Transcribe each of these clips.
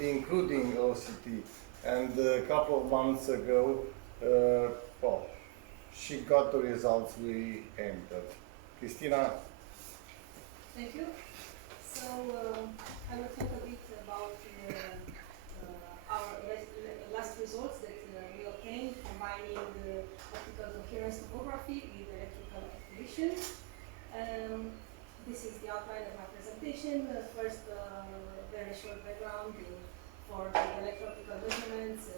including OCT. And a couple of months ago, well, she got the results we aimed at. Cristina? Thank you. So I will talk a bit about our last results that we obtained combining the optical coherence tomography with electrical activation. This is the outline of my presentation. First, very short background for the electro-optical measurements.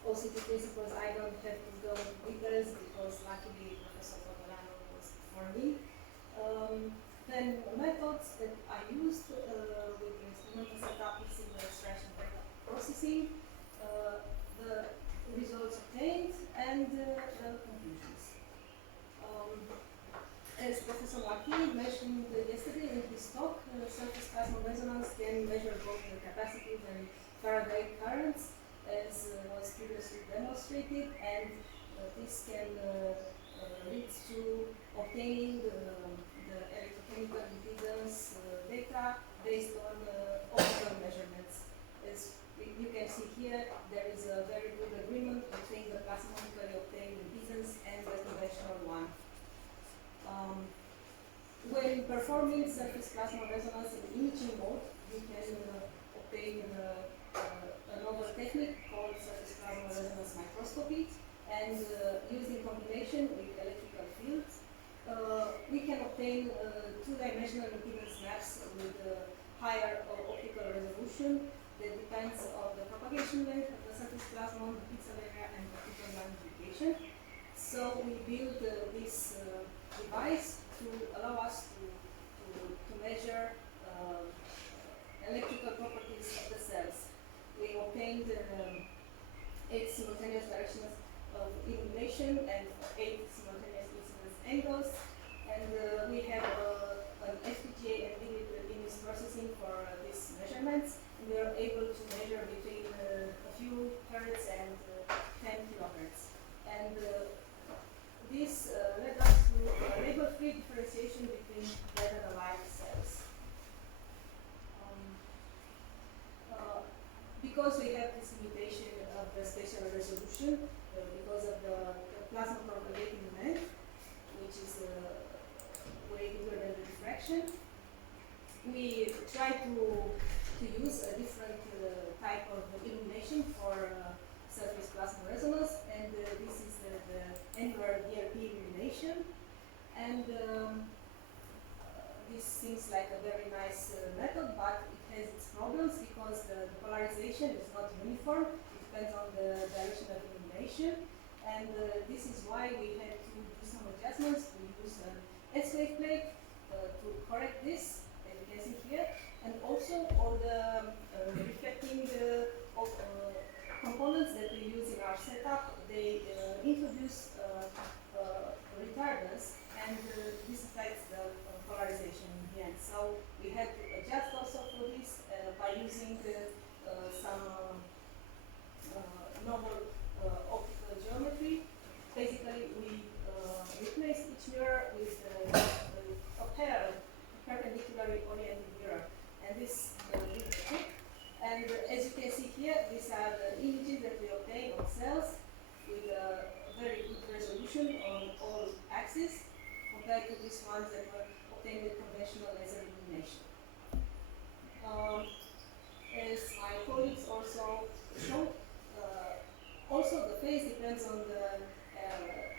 OCT principles, I don't have to go into details because luckily Professor Polonschii was for me. Then methods that I used with the instrumental setup, signal extraction, data processing, the results obtained, and the conclusions. As Professor Polonschii mentioned yesterday in his talk, surface plasma resonance can measure both the capacitive and Faraday currents, as was previously demonstrated, and this can lead to obtaining the electrochemical impedance data based on optical measurements. As you can see here, there is a very good agreement between the plasmonically obtained impedance and the conventional one. When performing surface plasma resonance in imaging mode, you can obtain a novel technique called surface plasma resonance microscopy, and used in combination with electrical fields, we can obtain two-dimensional impedance maps with higher optical resolution that depends on the propagation length of the surface plasma, the pixel area, and optical magnification. So we built this device to allow us to measure electrical properties of the cells. We obtained 8 simultaneous directions of illumination and 8 simultaneous incidence angles, and we have an FPGA embedded image processing for these measurements. We are able to measure between a few hertz and 10 kilohertz. And this led us to label-free differentiation between dead and alive cells. Because we have this limitation of the spatial resolution, because of the plasma propagating length, which is way bigger than the diffraction, we try to use a different type of illumination for surface plasma resonance, and this is the angular DRP illumination. And this seems like a very nice method, but it has its problems because the polarization is not uniform. It depends on the direction of illumination, and this is why we had to do some adjustments. We use an S-wave plate to correct this, as you can see here, and also all the reflecting components that we use in our setup. They introduce retardance, and this affects the polarization in the end. So we had to adjust also for this by using some novel optical geometry. Basically, we replaced each mirror with a pair of perpendicularly oriented mirror, and this did the trick. And as you can see here, these are the images that we obtain of cells with a very good resolution on all axes compared to these ones that were obtained with conventional laser illumination. As my colleagues also showed, also the phase depends on the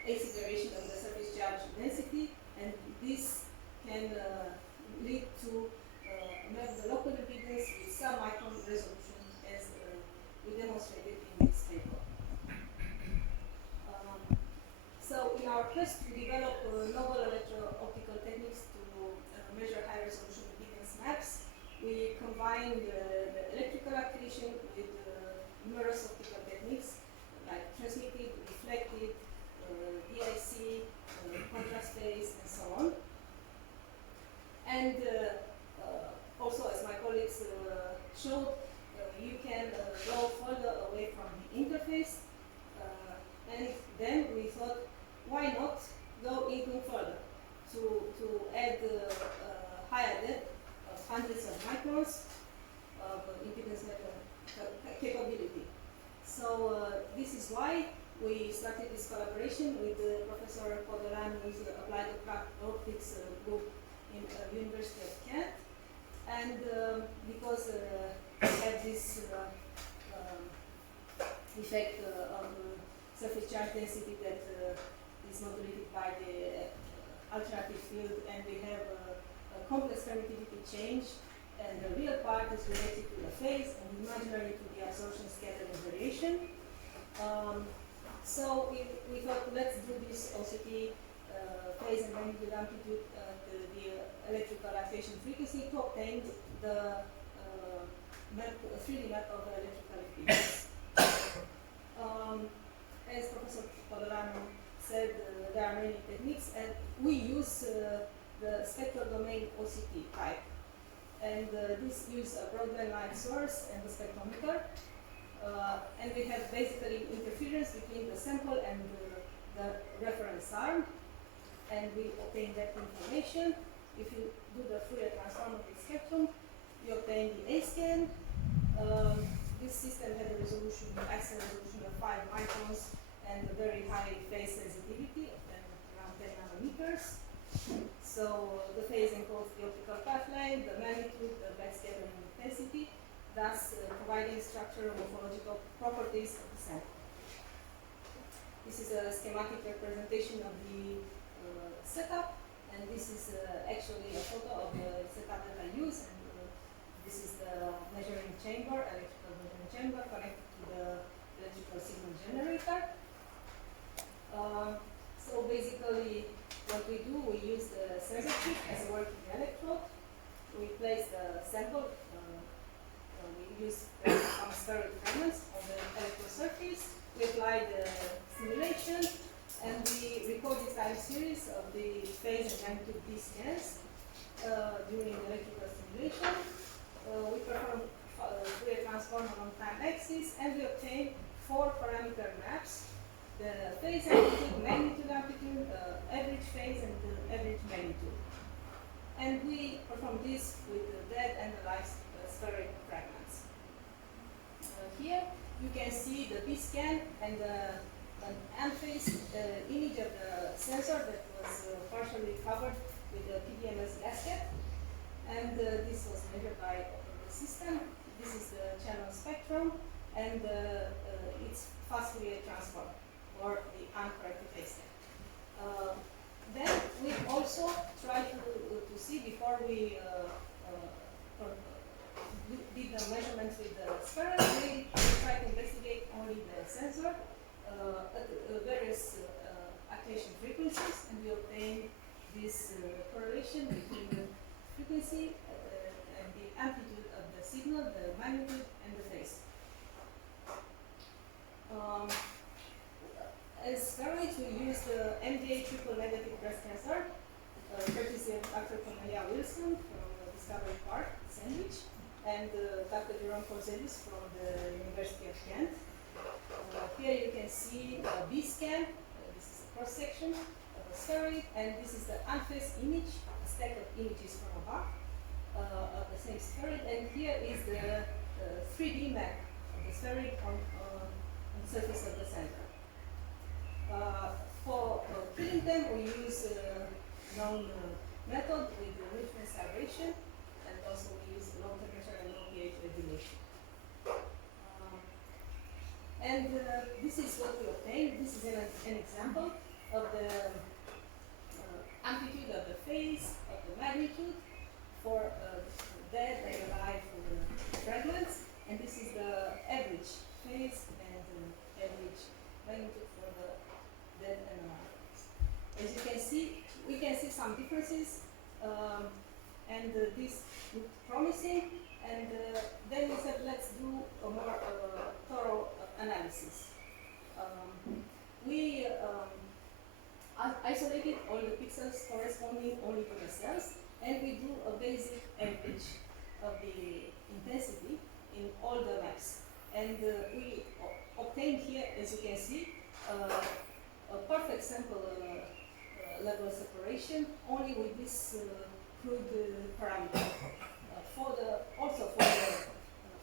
AC variation of the surface charge density, and this can lead to map the local impedance with sub-micron resolution, as we demonstrated in this paper. So in our quest to develop novel electro-optical techniques to measure high-resolution impedance maps, we combined the electrical activation with numerous optical techniques like transmitted, reflected, DIC, contrast phase, and so on. And also, as my colleagues showed, you can go further away from the interface, and then we thought, why not go even further to add higher depth of hundreds of microns of impedance level why we started this collaboration with Professor Podolano's Applied Optics group in University of Kent. And because we have this effect of surface charge density that is modulated by the alternative field, and we have a complex permittivity change, and the real part is related to the phase and imaginary to the absorption scattering variation. So we thought, let's do this OCT phase and magnitude amplitude the electrical activation frequency to obtain the 3D map of the electrical impedance. As Professor Podolano said, there are many techniques, and we use the spectral domain OCT type. And this uses a broadband line source and the spectrometer. And we have basically interference between the sample and the reference arm. And we obtain that information. If you do the Fourier transform of the spectrum, you obtain the A scan. This system had a resolution, maximum resolution of 5 microns and a very high phase sensitivity of around 10 nanometers. So the phase encodes the optical path length, the magnitude, the backscattering intensity, thus providing structural morphological properties of the sample. This is a schematic representation of the setup, and this is actually a photo of the setup that I use, and this is the measuring chamber, electrical measuring chamber connected to the electrical signal generator. So basically, what we do, we use the sensor chip as a working electrode. We place the sample. We use some spherical fragments on the electrode surface. We apply the simulation, and we record the time series of the phase and magnitude B scans during the electrical simulation. We perform Fourier transform along time axis, and we obtain 4 parameter maps: the phase amplitude, magnitude amplitude, average phase, and the average magnitude. And we perform this with the dead and the live spherical fragments. Here you can see the B scan and an unphased image of the sensor that was partially covered with the PDMS gasket. And this was measured by the system. This is the channel spectrum, and it's fast Fourier transform, or the uncorrected phase scan. Then we also try to see, before we did the measurements with the spheroid, we try to investigate only the sensor at various activation frequencies, and we obtain this correlation between the frequency and the amplitude of the signal, the magnitude, and the phase. As spheroids, we use the MDA triple negative breast cancer, courtesy of Dr. Cornelia Wilson from Discovery Park, Sandwich, and Dr. Jerome Corzelis from the University of Kent. Here you can see a B scan. This is a cross section of a spheroid, and this is the unphased image, a stack of images from above of the same spheroid. And here is the 3D map of the spheroid on the surface of the center. For killing them, we use a known method with the Richmond starvation, and also we use low temperature and low pH regulation. And this is what we obtained. This is an example of the amplitude of the phase, of the magnitude for dead and alive fragments, and this is the average phase and average magnitude for the dead and alive. As you can see, we can see some differences, and this looked promising, and then we said, let's do a more thorough analysis. We isolated all the pixels corresponding only to the cells, and we do a basic average of the intensity in all the maps. And we obtained here, as you can see, a perfect sample level separation only with this crude parameter. Also for the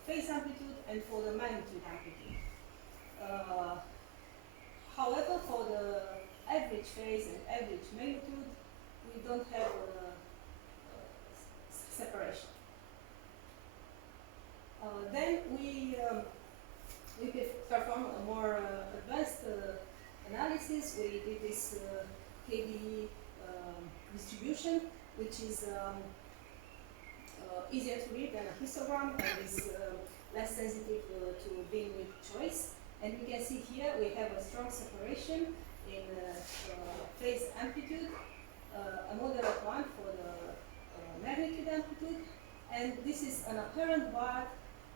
phase amplitude and for the magnitude amplitude. However, for the average phase and average magnitude, we don't have separation. Then we perform a more advanced analysis. We did this KD distribution, which is easier to read than a histogram and is less sensitive to beam width choice. And you can see here we have a strong separation in phase amplitude, a moderate one for the magnitude amplitude, and this is an apparent but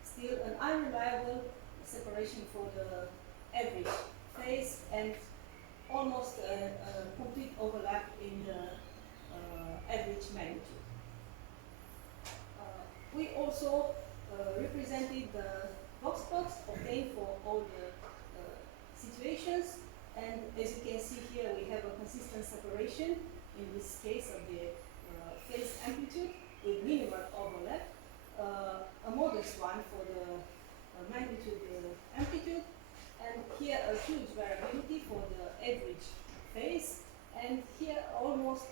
still an unreliable separation for the average phase and almost a complete overlap in the average magnitude. We also represented the box plots obtained for all the situations, and as you can see here we have a consistent separation in this case of the phase amplitude with minimal overlap, a modest one for the magnitude amplitude, and here a huge variability for the average phase, and here almost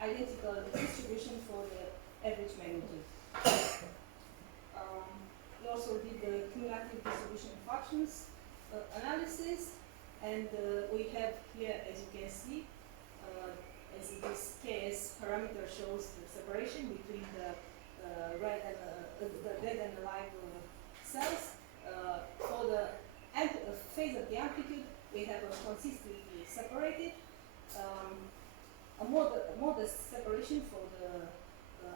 identical distribution for the average magnitude. We also did the cumulative distribution functions analysis, and we have here, as you can see, as this KS parameter shows the separation between the red and the dead and alive cells. For the phase of the amplitude, we have a consistently separated, a modest separation for the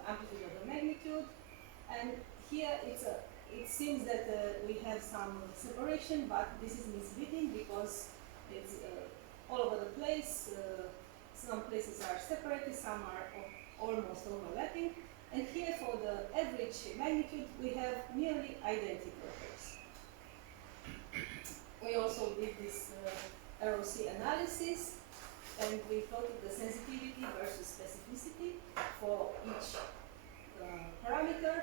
amplitude of the magnitude, and here it seems that we have some separation, but this is misleading because it's all over the place. Some places are separated, some are almost overlapping, and here for the average magnitude we have nearly identical curves. We also did this ROC analysis, and we plotted the sensitivity versus specificity for each parameter.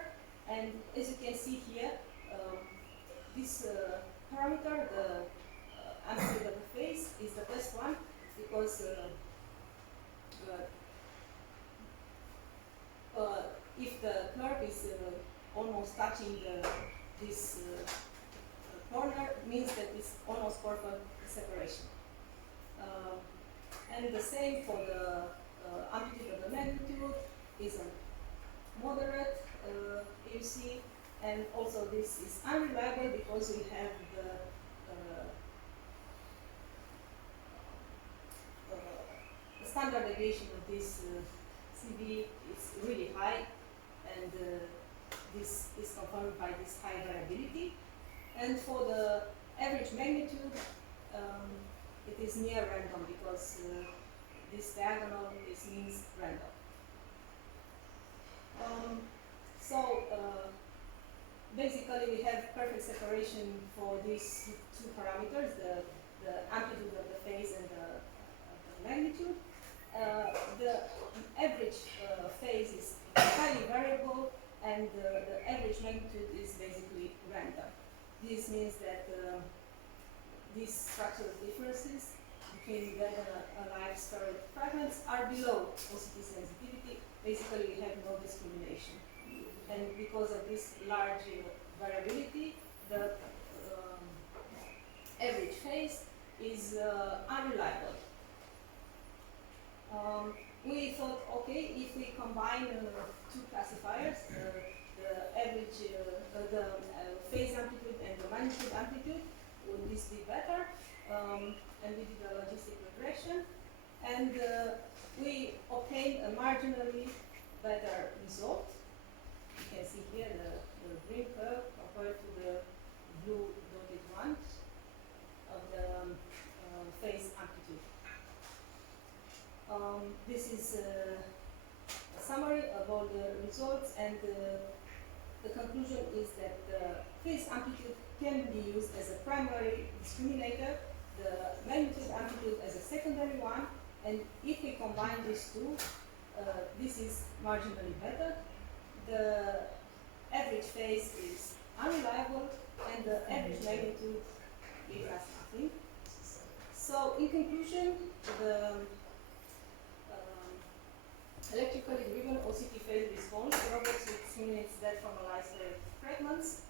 And as you can see here, this parameter, the amplitude of the phase, is the best one because if the curve is almost touching this corner, means that it's almost perfect separation. And the same for the amplitude of the magnitude is a moderate AUC, and also this is unreliable because we have the standard deviation of this CV is really high, and this is confirmed by this high variability. And for the average magnitude, it is near random because this diagonal means random. Basically we have perfect separation for these two parameters, the amplitude of the phase and the magnitude. The average phase is highly variable, and the average magnitude is basically random. This means that these structural differences between dead and alive spheroid fragments are below OCT sensitivity. Basically, we have no discrimination. And because of this large variability, the average phase is unreliable. We thought, okay, if we combine two classifiers, the average, the phase amplitude and the magnitude amplitude, would this be better? And we did a logistic regression, and we obtained a marginally better result. You can see here the green curve compared to the blue dotted one of the phase amplitude. This is a summary of all the results, and the conclusion is that the phase amplitude can be used as a primary discriminator, the magnitude amplitude as a secondary one, and if we combine these two, this is marginally better. The average phase is unreliable, and the average magnitude gives us nothing. So in conclusion, the electrically driven OCT phase response robots with simulates that from isolated fragments.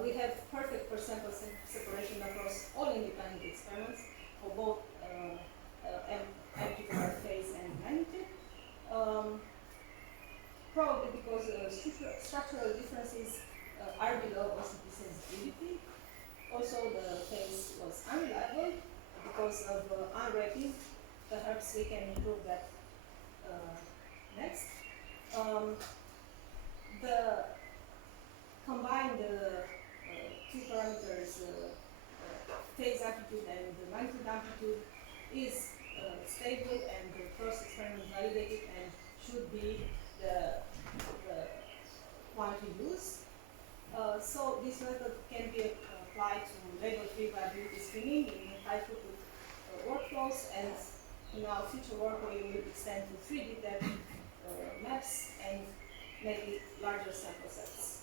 We have perfect per sample separation across all independent experiments for both amplifier phase and magnitude. Probably because structural differences are below OCT sensitivity. Also, the phase was unreliable because of unwrapping. Perhaps we can improve that next. The combined two parameters, phase amplitude and the magnitude amplitude, is stable and cross-experiment validated and should be the one to use. So this method can be applied to label-free viability screening in high-throughput workflows, and in our future work we will extend to 3D depth maps and maybe larger sample sets.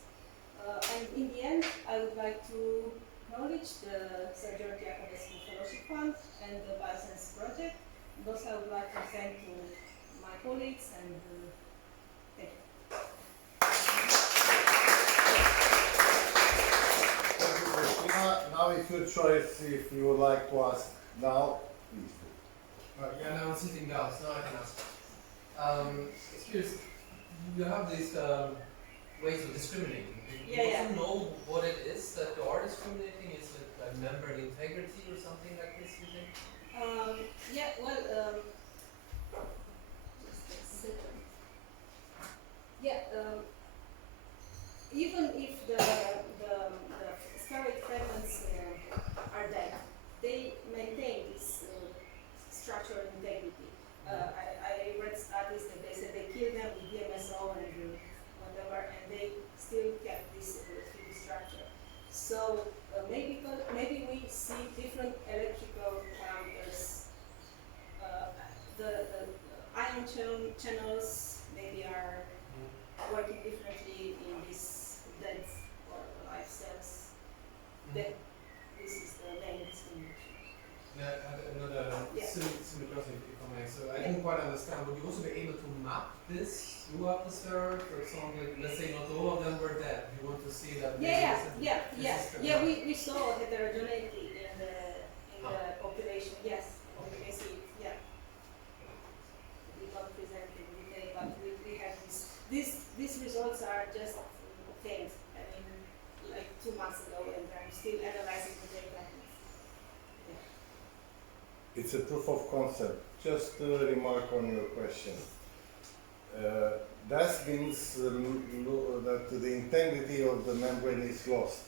And in the end, I would like to acknowledge the Sir George Yakovescu Fellowship Fund and the Biosense project. And also I would like to thank to my colleagues and thank you. Thank you, Cristina. Now it's your choice if you would like to ask now, please do. Yeah, now I'm sitting down, so now I can ask. Excuse, you have these ways of discriminating. Do you also know what it is that you are discriminating? Is it like membrane integrity or something like this, you think? Yeah, well, just a second. Yeah, even if the spheroid fragments are dead, they maintain this structural integrity. I read studies that they said they killed them with DMSO and whatever, and they still kept this 3D structure. So maybe we see different electrical parameters. The ion channels maybe are working differently in this dead or live cells. That this is the main discrimination. Another Yeah. similar question, if I may. So I didn't quite understand. Would you also be able to map this throughout the sphere? For example, let's say not all of them were dead. You want to see that? We saw heterogeneity in the population. Yes, we can see it. Yeah. We don't present it in detail, but we have these results are just obtained. I mean, like 2 months ago, and I'm still analyzing the data. Yeah. It's a proof of concept. Just a remark on your question. That means that the integrity of the membrane is lost,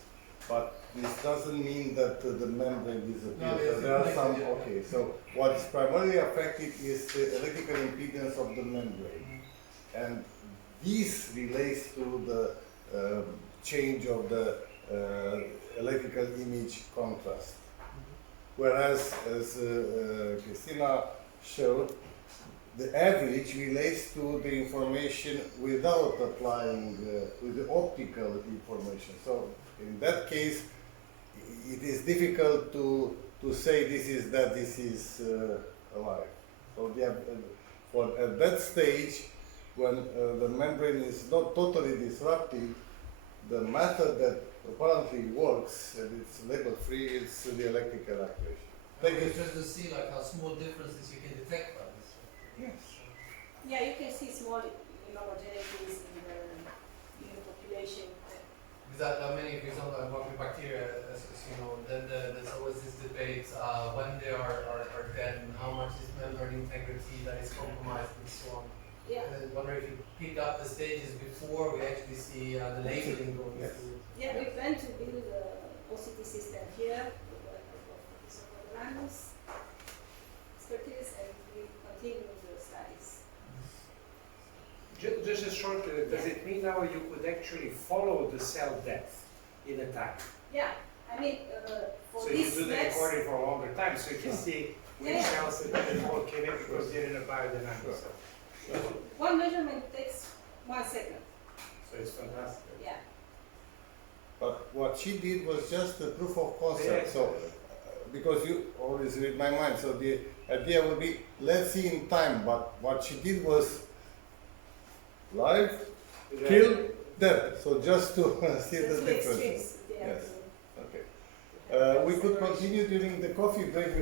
but this doesn't mean that the membrane disappears. No, There are some, yeah. okay, so what is primarily affected is the electrical impedance of the membrane. And this relates to the change of the electrical image contrast. Whereas, as Cristina showed, the average relates to the information without applying with the optical information. So in that case, it is difficult to say this is that this is alive. So at that stage, when the membrane is not totally disrupted, the method that apparently works and it's label-free is the electrical actuation. Thank you. Just to see like how small differences you can detect by this. Yes. Yeah, you can see small homogeneities in the population. Because many, for example, I work with bacteria, as you know, then there's always this debate when they are dead and how much is membrane integrity that is compromised and so on. Yeah. And I wonder if you pick up the stages before we actually see the labeling going through. Yeah, we plan to build a OCT system here with the help of Professor Randall's expertise, and we continue the studies. Just a short, does it mean now you could actually follow the cell death in a time? Yeah, I mean, for So you these do the maps, recording for a longer time, so you can see which Yeah. cells that all came in because they're in a biodynamic cell. one measurement takes 1 second. So it's fantastic. Yeah. But what she did was just a proof of concept. Yes. So because you always read my mind, so the idea would be, let's see in time, but what she did was live, kill, dead. So just to see the That's difference. extremes. Yeah. Yes. Okay. We could continue during the coffee break.